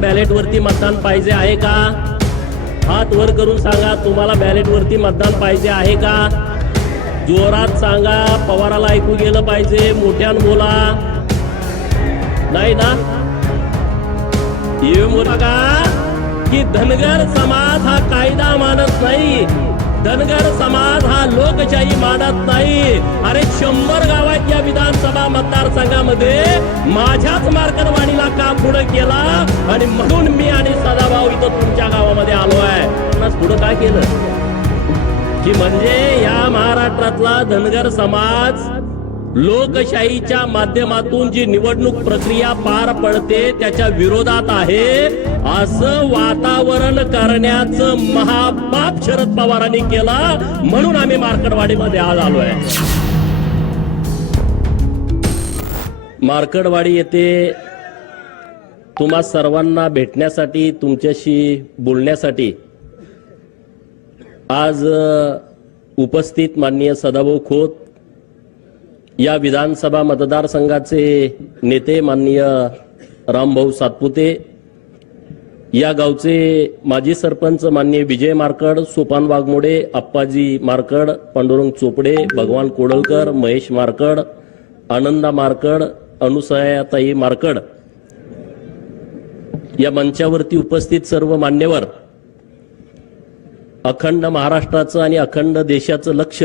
Ballot वरती मतदान पाहिजे आहे का? हात वर करून सांगा तुम्हाला बॅलेट वरती मतदान पाहिजे आहे का? जोरात सांगा पवाराला ऐकू गेलं पाहिजे मोठ्यान बोला. नाही ना? का की धनगर समाज हा कायदा मानत नाही. धनगर समाज हा लोकशाही मानत नाही. अरे शंभर या विधानसभा मतदारसंघामध्ये माझ्याच मार्कनवाडीला का पुढे केला आणि म्हणून मी आणि सदाभाऊ इथं तुमच्या गावामध्ये आलो आहे. पुढे काय केलं? की म्हणजे या महाराष्ट्रातला धनगर समाज लोकशाहीच्या माध्यमातून जी निवडणूक प्रक्रिया पार पडते त्याच्या विरोधात आहे. असं वातावरण करण्याचं महापाप शरद पवारांनी केला म्हणून आम्ही मार्कडवाडीमध्ये आज आलोय. मार्कडवाडी येथे तुम्हा सर्वांना भेटण्यासाठी तुमच्याशी बोलण्यासाठी आज उपस्थित माननीय सदाभाऊ खोत या विधानसभा मतदारसंघाचे नेते माननीय रामभाऊ सातपुते या गावचे माजी सरपंच माननीय विजय मार्कड सोपान वाघमोडे आप्पाजी मार्कड पांडुरंग चोपडे भगवान कोडलकर महेश मार्कड आनंदा मार्कड अनुसयाताई मार्कड या मंचावरती उपस्थित सर्व मान्यवर अखंड महाराष्ट्राचं आणि अखंड देशाचं लक्ष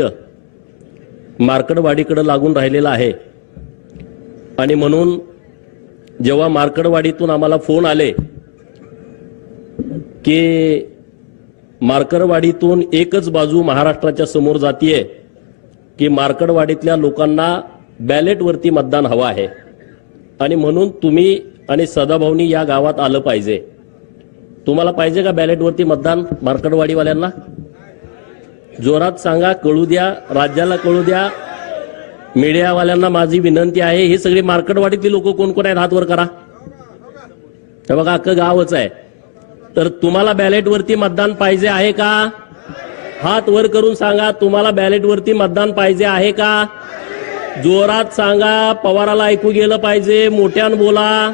मार्कडवाडीकडं लागून राहिलेलं आहे. आणि म्हणून जेव्हा मार्कडवाडीतून आम्हाला फोन आले की मार्कडवाडीतून एकच बाजू महाराष्ट्राच्या समोर जातीये की मार्कडवाडीतल्या लोकांना बॅलेटवरती मतदान हवं आहे. आणि म्हणून तुम्ही आणि सदाभाऊनी या गावात आलं पाहिजे. तुम्हाला पाहिजे का बॅलेटवरती मतदान मार्कडवाडीवाल्यांना जोरात सांगा कळू द्या राज्याला कळू द्या. मीडियावाल्यांना माझी विनंती आहे ही सगळी मार्कडवाडीतली लोक कोण कोण आहेत हात वर करा. हे बघा अख्खं गावच आहे. तर तुम्हाला बॅलेटवरती मतदान पाहिजे आहे का? हात वर करून सांगा तुम्हाला बॅलेटवरती मतदान पाहिजे आहे का? जोरात सांगा पवाराला ऐकू गेलं पाहिजे मोठ्यान बोला.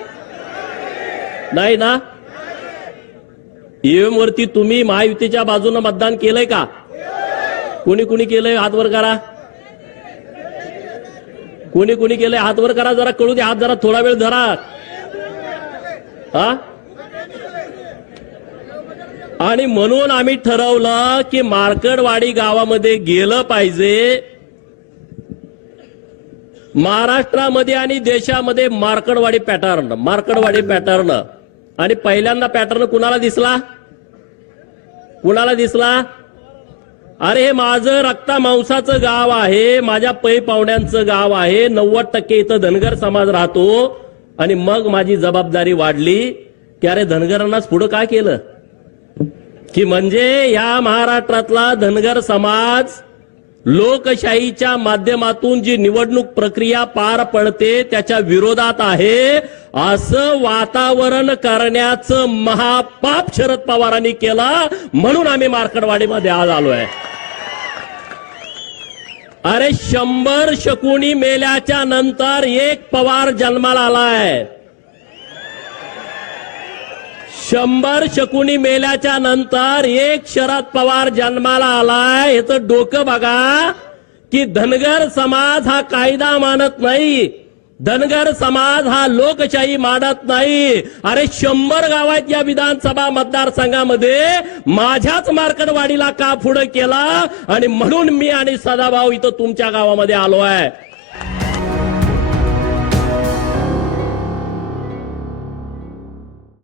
नाही ना? ईव्हीएम वरती तुम्ही महायुतीच्या बाजूनं मतदान केलंय का? कोणी कोणी केलंय हातवर करा? कोणी कोणी केलंय हात वर करा? जरा कळू दे हात जरा थोडा वेळ धरा. हा? आणि म्हणून आम्ही ठरवलं की मार्कडवाडी गावामध्ये गेलं पाहिजे. महाराष्ट्रामध्ये आणि देशामध्ये मार्कडवाडी पॅटर्न मार्कडवाडी पॅटर्न. आणि पहिल्यांदा पॅटर्न कुणाला दिसला? कुणाला दिसला? अरे हे माझं रक्ता मांसाचं गाव आहे माझ्या पै पाहुण्यांचं गाव आहे नव्वद टक्के इथं धनगर समाज राहतो. आणि मग माझी जबाबदारी वाढली की अरे धनगरांनाच पुढं काय केलं? की म्हणजे या महाराष्ट्रातला धनगर समाज लोकशाहीच्या माध्यमातून जी निवडणूक प्रक्रिया पार पडते त्याच्या विरोधात आहे. असं वातावरण करण्याचं महापाप शरद पवारांनी केला म्हणून आम्ही मार्कडवाडीमध्ये आज आलोय. अरे शंभर शकुनी मेल्याच्या नंतर एक पवार जन्माला आलाय. शंभर शकुनी मेल्याच्या नंतर एक शरद पवार जन्माला आलाय. याचं डोकं बघा की धनगर समाज हा कायदा मानत नाही. धनगर समाज हा लोकशाही मानत नाही. अरे शंभर गावात या विधानसभा मतदारसंघामध्ये माझ्याच मार्कडवाडीला का पुढे केला? आणि म्हणून मी आणि सदाभाऊ इथं तुमच्या गावामध्ये आलो आहे